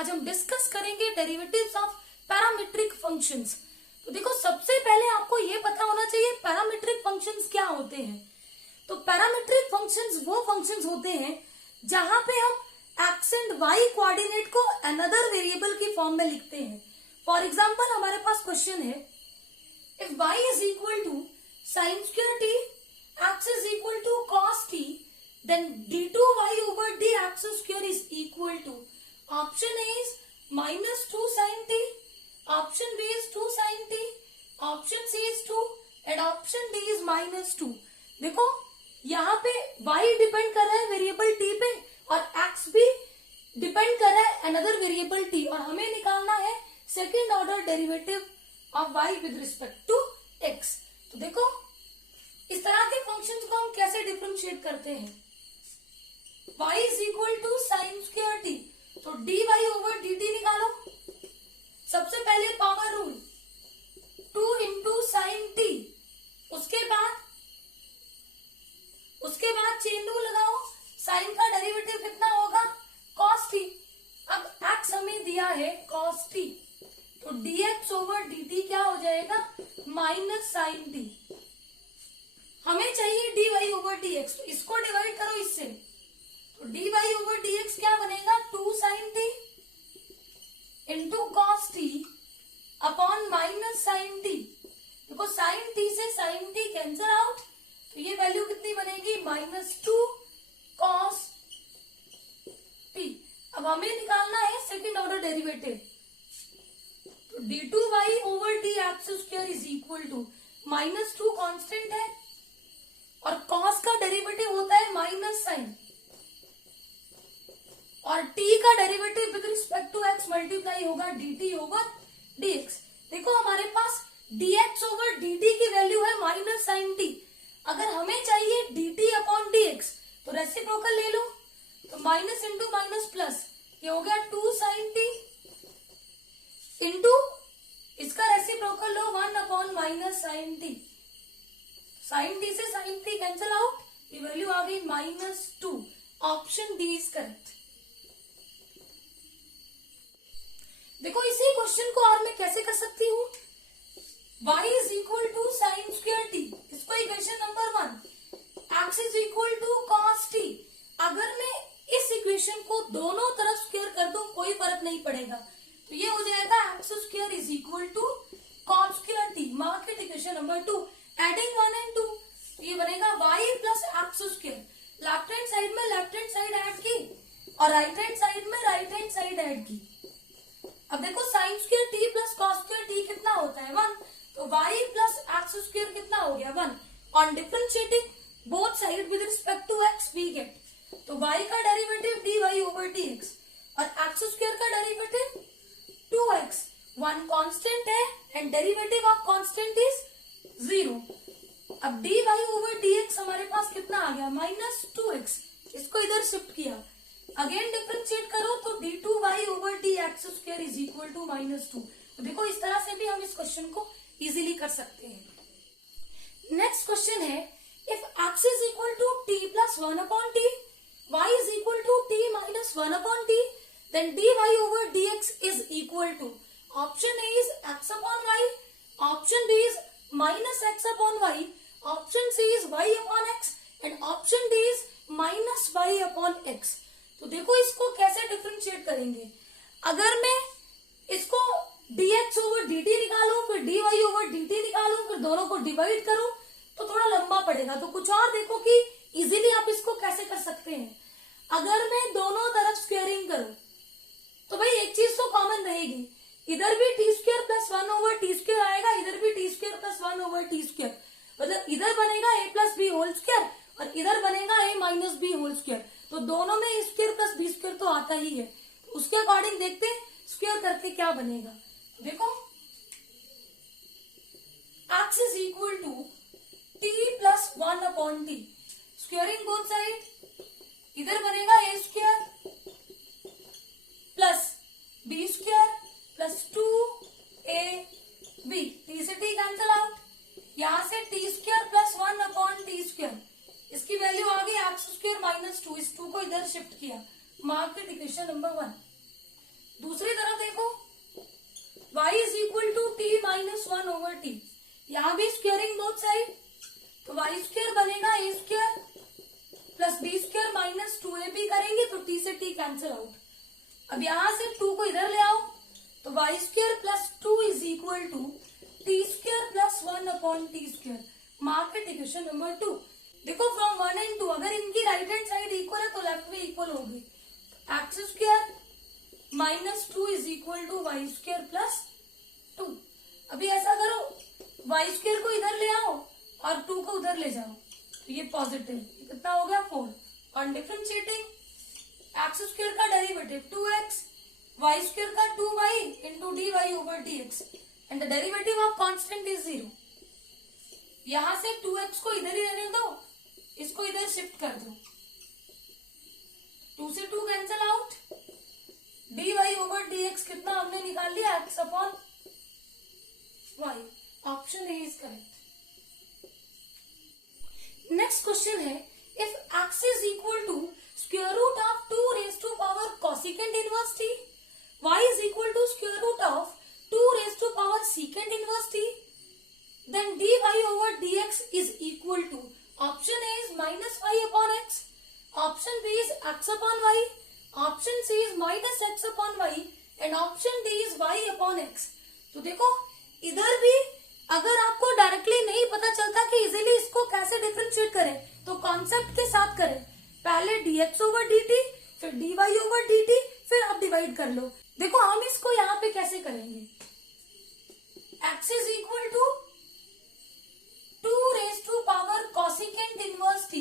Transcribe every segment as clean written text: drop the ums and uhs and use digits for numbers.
आज हम डिस्कस करेंगे डेरिवेटिव्स ऑफ पैरामीट्रिक फंक्शंस। तो देखो, सबसे पहले आपको ये पता होना चाहिए पैरामीट्रिक फंक्शंस क्या होते हैं। तो पैरामीट्रिक फंक्शंस वो फंक्शंस होते हैं जहां पे हम एक्स एंड वाई कोऑर्डिनेट को अनदर वेरिएबल की फॉर्म में लिखते हैं। फॉर एग्जाम्पल हमारे पास क्वेश्चन है, if y is equal to sine square t, x is equal to cos t, then d2y over dx square is equal to, option A is minus 2 sin t, option B is 2 sin t, option C is 2 and option D is minus 2। देखो, यहाँ पे y depend कर रहा है variable t पे और x भी depend कर रहा है अनदर वेरिएबल t, और हमें निकालना है second order derivative of y with respect to x। तो देखो, इस तरह के फंक्शंस को हम कैसे डिफरेंशिएट करते हैं। y is equal to sine square t, तो dy ओवर dt निकालो। सबसे पहले power rule 2 into sine t, उसके बाद चेन रूल लगाओ, साइन का डेरिवेटिव कितना होगा cos t। अब x हमें दिया है cos t, तो dx ओवर dt क्या हो जाएगा माइनस साइन t। हमें चाहिए dy ओवर dx, तो इसको डिवाइड करो इससे, तो dy ओवर dx क्या बनेगा 2 sine t into cos t upon minus sine t। देखो, साइन t से साइन t कैंसिल आउट, तो ये वैल्यू कितनी बनेगी माइनस 2 कॉस t। अब हमें निकालना है सेकेंड ऑर्डर डेरिवेटिव, तो d2y over dx square is equal to minus 2 constant है और कॉस का डेरिवेटिव होता है माइनस साइन, और t का derivative with respect to x multiply होगा dt ओवर dx। देखो, हमारे पास dx ओवर dt की वैल्यू है माइनस साइन t। अगर हमें चाहिए dt अपॉन dx, तो रेसिप्रोकल ले लो, तो माइनस इंटू माइनस प्लस, ये हो गया 2 साइन t इंटू इसका रेसिप्रोकल लो 1 upon minus sine t। Sine t से साइन t कैंसिल आउट, ये वैल्यू आ गई minus 2। Option D is correct. देखो, इसी क्वेश्चन को और मैं कैसे कर सकती हूँ, y is equal to sine square t, इसको equation number 1, x is equal to cos t. अगर मैं इस इक्वेशन को दोनों तरफ स्क्वायर कर दूं कोई फर्क नहीं पड़ेगा, तो ये हो जाएगा x square is equal to cos square t. Mark it equation number 2, adding 1 and 2, तो ये बनेगा y plus x square. Left hand side में लेफ्ट हैंड साइड ऐड की और राइट हैंड साइड में राइट हैंड साइड ऐड की। अब देखो, sine square t plus cos square t कितना होता है 1, तो y प्लस एक्स स्क्वायर कितना हो गया 1। On differentiating both side with respect to x we get, तो y का डेरिवेटिव dy ओवर dx और एक्स स्क्वायर का डेरिवेटिव 2x। 1 कांस्टेंट है and derivative of constant is 0। अब dy ओवर dx हमारे पास कितना आ गया माइनस 2x, इसको इधर शिफ्ट किया, अगेन डिफरेंशिएट करो तो d2y over dx square is equal to minus 2। तो देखो, इस तरह से भी हम इस क्वेश्चन को इजीली कर सकते हैं। नेक्स्ट क्वेश्चन है, if x is equal to t plus 1 upon t, y is equal to t minus 1 upon t, then dy over dx is equal to, option A is x upon y, option B is minus x upon y, option C is y upon x and option D is minus y upon x। तो देखो, इसको कैसे differentiate करेंगे। अगर मैं इसको dx over dt निकालूं, फिर dy ओवर dt निकालूं, फिर दोनों को डिवाइड करूं, तो थोड़ा लंबा पड़ेगा। तो कुछ और देखो कि इजीली आप इसको कैसे कर सकते हैं। अगर मैं दोनों तरफ स्क्वायरिंग करूं, तो भाई एक चीज तो कॉमन रहेगी, इधर भी t square plus 1 over t square आएगा, इधर भी t square plus 1 over t square, मतलब इधर बनेगा a plus b whole square और इधर बनेगा a minus b whole square. तो दोनों में a square plus b square तो आता ही है, उसके अकॉर्डिंग देखते हैं स्क्वायर करके क्या बनेगा। देखो, x is equal to t plus 1 upon t, squaring both side, इधर बनेगा a square plus b square plus 2ab, t से t कैंसिल आउट, यहाँ से t square plus 1 upon t square, इसकी वैल्यू आ गई एक्स स्क्वायर माइनस 2, इस 2 को इधर शिफ्ट किया, मार्क इट इक्वेशन नंबर 1। दूसरी तरफ देखो, y is equal to t minus 1 over t, यहां भी स्क्वेयरिंग बोथ साइड, तो वाई स्क्वेयर बनेगा a square plus b square minus 2ab करेंगे तो t से t कैंसिल आउट। अब यहां से 2 को इधर ले आओ तो y square plus 2 is equal to t square plus 1 upon t square. Mark it equation number 2। देखो फ्रॉम 1 एंड 2 अगर इनकी राइट हैंड साइड इक्वल है तो लेफ्ट में इक्वल होगी, x square minus 2 is equal to y square plus 2। अभी ऐसा करो, वाई स्क्वेयर को इधर ले आओ और 2 को उधर ले जाओ तो ये पॉजिटिव, कितना हो गया 4। ऑन डिफरेंशिएटिंग एक्स स्क्वेयर का डेरिवेटिव 2x, वाई स्क्वेयर का 2y into d y over d x and the derivative of constant is 0। यहां से 2x को इधर ही रहने दो, इसको इधर शिफ्ट कर दो, 2 से 2 cancel out, d y over d x कितना हमने निकाल लिया x upon y. Option A is correct. Next question है, if x is equal to square root of 2 raise to power cosecant inverse t, y is equal to square root of 2 raise to power secant inverse t, then dy over dx is equal to, option A is minus y upon x, option B is x upon y, option C is minus x upon y and option D is y upon x। तो देखो इधर भी अगर आपको directly नहीं पता चलता कि इजीली इसको कैसे डिफरेंशिएट करें तो कॉन्सेप्ट के साथ करें, पहले dx over dt फिर dy over dt फिर आप डिवाइड कर लो। देखो हम इसको यहाँ पे कैसे करेंगे, x is equal to 2 raise to power cosecant inverse t,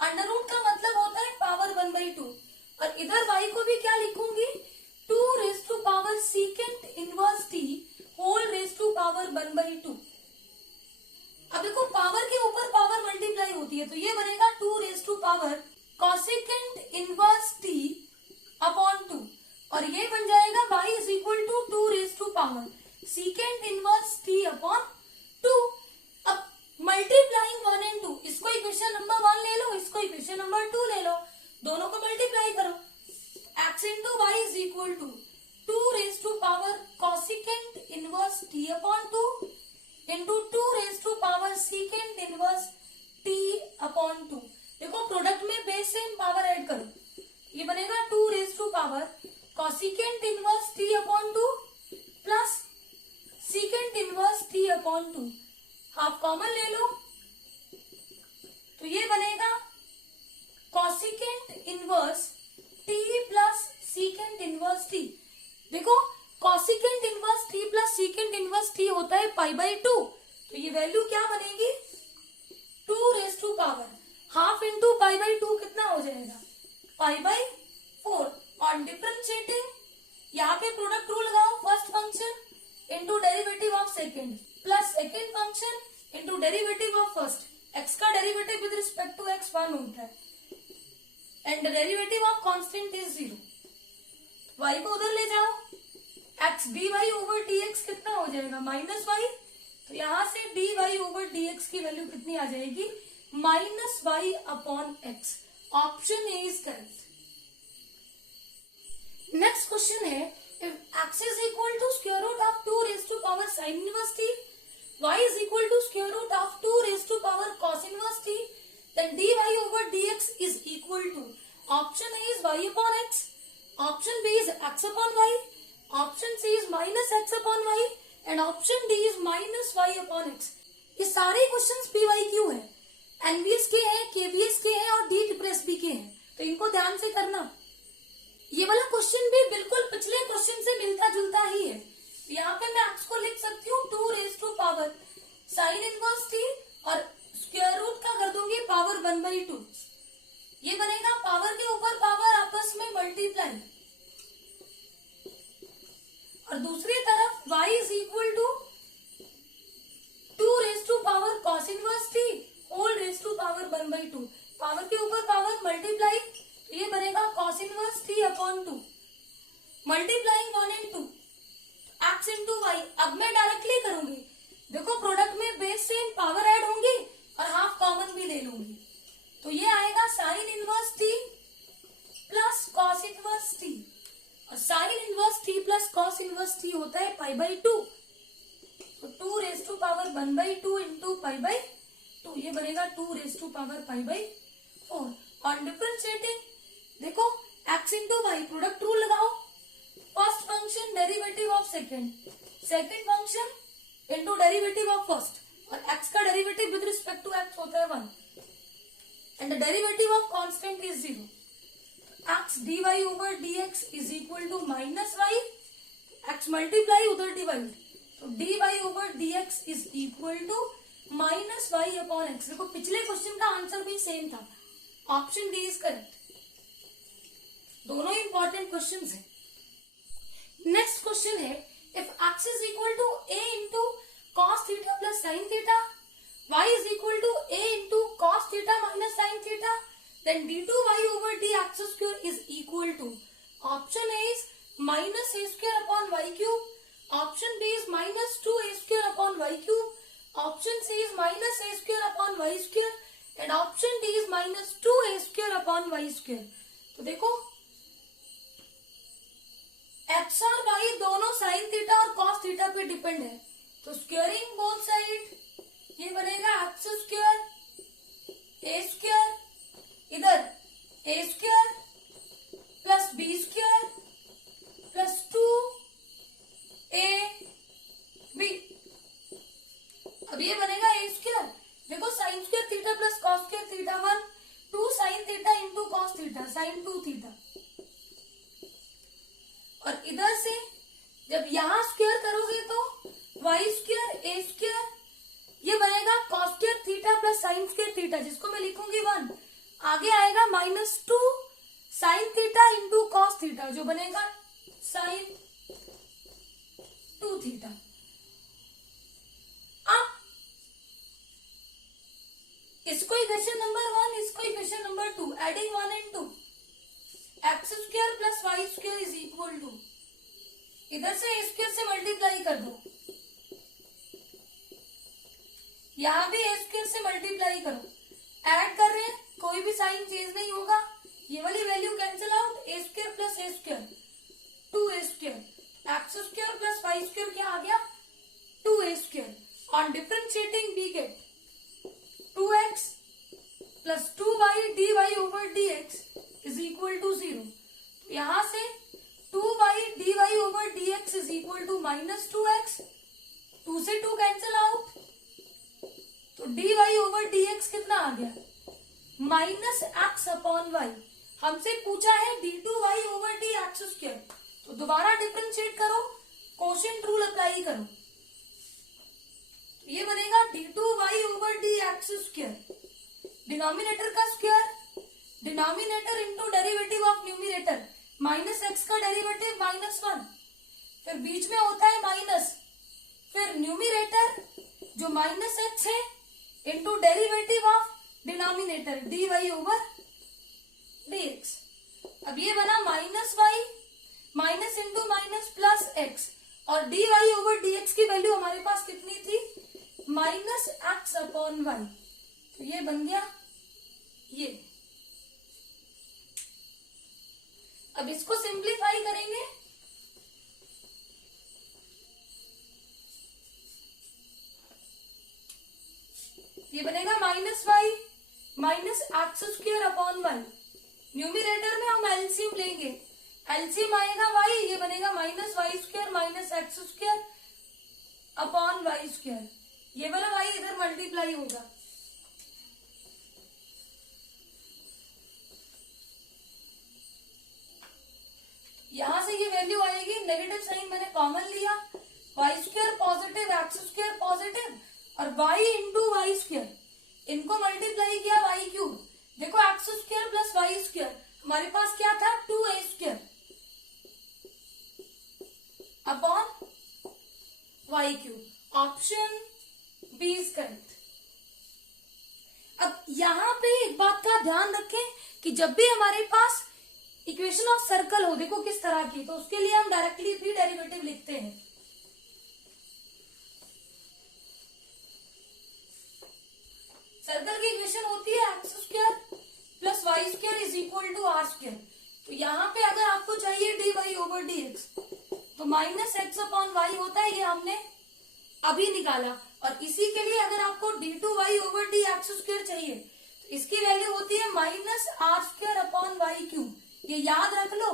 under root का मतलब होता है पावर 1/2 और इधर y को भी क्या लिखूंगी 2 raise to power secant inverse t whole raise to power 1/2। अब देखो पावर के ऊपर पावर मल्टीप्लाई होती है तो ये बनेगा 2 raise to power cosecant inverse t upon 2 और ये बन जाएगा y is equal to 2 raise to power secant inverse t upon 2। अब मल्टीप्लाइंग 1 एंड 2, इसको इक्वेशन नंबर 1 ले लो, इसको इक्वेशन नंबर 2 ले लो, दोनों को मल्टीप्लाई करो, x into y is equal to 2 raise to power cosecant inverse t upon 2 into 2 raise to power secant inverse t upon 2। देखो product में बेस सेम पावर ऐड करो, ये बनेगा 2 raise to power cosecant inverse t upon 2 plus secant inverse t upon 2, half common ले लो तो ये बनेगा cosecant inverse t plus secant inverse t। देखो cosecant inverse t plus secant inverse t होता है π/2, तो ये वैल्यू क्या बनेगी 2 raise to power half into π/2 कितना हो जाएगा π/4। ऑन डिफरेंशिएटिंग यहाँ पे प्रोडक्ट रूल लगाओ, first function into derivative of second plus second function into derivative of first, x का derivative with respect to x 1 होता है and derivative of constant is 0। y को उधर ले जाओ, x dy ओवर dx कितना हो जाएगा माइनस y, तो यहां से dy ओवर dx की वैल्यू कितनी आ जाएगी minus y upon x। Option A is correct. Next question है, if x is equal to square root of 2 raise to power sine inverse t, y is equal to square root of 2 raised to power cos inverse t, then dy over dx is equal to, option A is y upon x, option B is x upon y, option C is minus x upon y and option D is minus y upon x। ये सारे questions PYQ है, NBS के हैं, KBS के हैं और DSSB के हैं, तो इनको ध्यान से करना। ये वाला क्वेश्चन भी बिल्कुल पिछले क्वेश्चन से मिलता जुलता ही है। यहाँ पे मैं x को लिख सकती हूँ 2 raise to power sine inverse t और स्क्वायर रूट का कर दूंगी पावर 1/2, ये बनेगा पावर के ऊपर पावर आपस में मल्टीप्लाई और दूसरी तरफ y is equal to 2 raise to power cos inverse t whole raise to power 1/2, power के ऊपर पावर मल्टीप्लाई, तो ये बनेगा cos inverse t upon 2 multiplying 1 and 2 x into y. अब मैं डायरेक्टली करूंगी, देखो प्रोडक्ट में बेस सेम पावर ऐड होंगी और हाफ कॉमन भी ले लूंगी, तो ये आएगा sine inverse t plus cos inverse t और sine inverse t plus cos inverse t होता है पाई बाई 2, तो 2 raise to power 1/2 into pi by 2, ये बनेगा 2 raise to power pi by 4। On differentiating देखो x into y, product rule लगाओ, first function derivative of second function into derivative of first, और x का derivative with respect to x होता है 1 and the derivative of constant is 0। x dy over dx is equal to minus y, x multiply उधर divide, तो dy over dx is equal to minus y upon x। देखो पिछले question का answer भी same था, option D is correct. दोनों important question है। Next question है if x is equal to a into cos theta plus sin theta, y is equal to a into cos theta minus sin theta, then d2y over dx square is equal to, option A is minus a square upon y cube, option B is minus 2a square upon y cube, option C is minus a square upon y square, and option D is minus 2a square upon y square। तो देखो x और y दोनों sin theta और cos theta पे depend है, तो squaring both side ये बनेगा x स्क्वेयर a स्क्वेयर, इधर a square plus b square plus 2ab, अब ये बनेगा a स्क्वेयर। देखो sine square theta plus cos square theta 1, 2 sine theta into cos theta sine 2 theta, और इधर से जब यहां स्क्वेयर करोगे तो y स्क्वेयर a स्क्वेयर, ये बनेगा cos square theta plus sign square theta, जिसको मैं लिखूंगी 1, आगे आएगा -2 sine theta into cos theta, जो बनेगा साइन 2 थीटा। अब इसको इक्वेशन नंबर 1, इसको equation number 2, adding 1 and 2, x square plus y square is equal to, इधर से ए स्क्वेयर से मल्टीप्लाई कर दो, यहां भी ए स्क्वेयर से मल्टीप्लाई करो, ऐड कर रहे हैं कोई भी साइन चेंज नहीं होगा, ये वाली value cancel out, a square plus a square 2a square, x square plus y square क्या आ गया 2a square. On differentiating we get 2x plus 2y dy over dx is equal to 0, यहां से 2y dy over dx is equal to -2x, 2 से 2 cancel out, तो dy over dx कितना आ गया -x upon y। हमसे पूछा है d2y over dx square, तो दोबारा डिफरेंशिएट करो, कोशेंट रूल अप्लाई करो, तो ये बनेगा d2y over dx square, denominator का square denominator into derivative of numerator, -x का डेरिवेटिव -1, फिर बीच में होता है माइनस, फिर न्यूमिनेटर जो -x है into derivative of denominator dy over dx। अब ये बना -y minus into minus plus x, और dy ओवर dx की वैल्यू हमारे पास कितनी थी -x अपॉन y, तो ये बन गया ये। अब इसको सिंप्लीफाई करेंगे, ये बनेगा -y minus x square upon y, numerator में हम एलसीएम लेंगे, एलसीएम आएगा y, ये बनेगा -y square minus x square upon y square, ये वाला y इधर मल्टीप्लाई होगा, यहां से ये वैल्यू आएगी, नेगेटिव साइन मैंने कॉमन लिया, y square positive x square positive और y इंटू वाई स्क्वेयर, इनको मल्टीप्लाई किया y क्यूब, देखो x square plus y square, हमारे पास क्या था 2a square upon y cube, option b is correct. अब यहां पे एक बात का ध्यान रखें कि जब भी हमारे पास इक्वेशन ऑफ सर्कल हो, देखो किस तरह की, तो उसके लिए हम डायरेक्टली भी डेरिवेटिव लिखते हैं, सर्कल की इक्वेशन होती है x square plus y square is equal to r square, तो यहाँ पे अगर आपको चाहिए dy ओवर dx, तो माइनस एक्स अपॉन वाई होता है, ये हमने अभी निकाला। और इसी के लिए अगर आपको d2y over d x square चाहिए, तो इसकी वैल्यू होती है minus r square upon y cube. ये याद रख लो।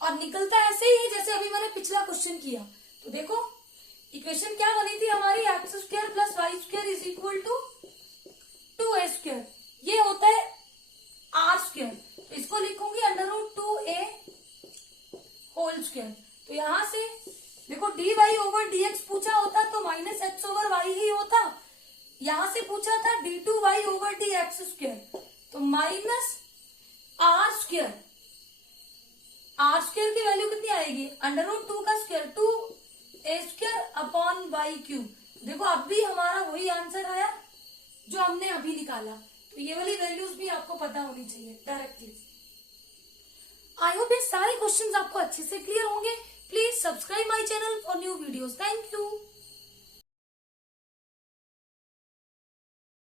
और निकलता ऐसे ही है जैसे अभी मैंने पिछला क्वेश्चन किया। तो देखो इक्वेशन क्या बनी थी हमारी, x square plus y square is equal to 2a square. ये होता है आर स्क्वायर, तो इसको लिखूंगी under root 2a whole square. तो यहां से देखो dy ओवर dx पूछा होता तो माइनस एक्स ओवर वाई ही होता। यहां से पूछा था d2y over d x square, तो minus r square. R square की वैल्यू कितनी आएगी, अंडर रूट 2 का square 2a square upon y cube. देखो अब भी हमारा वही आंसर आया जो हमने अभी निकाला। तो ये वाली वैल्यूज भी आपको पता होनी चाहिए डायरेक्टली। आई होप ये सारे क्वेश्चंस आपको अच्छे से क्लियर होंगे। Please subscribe my channel for new videos. Thank you.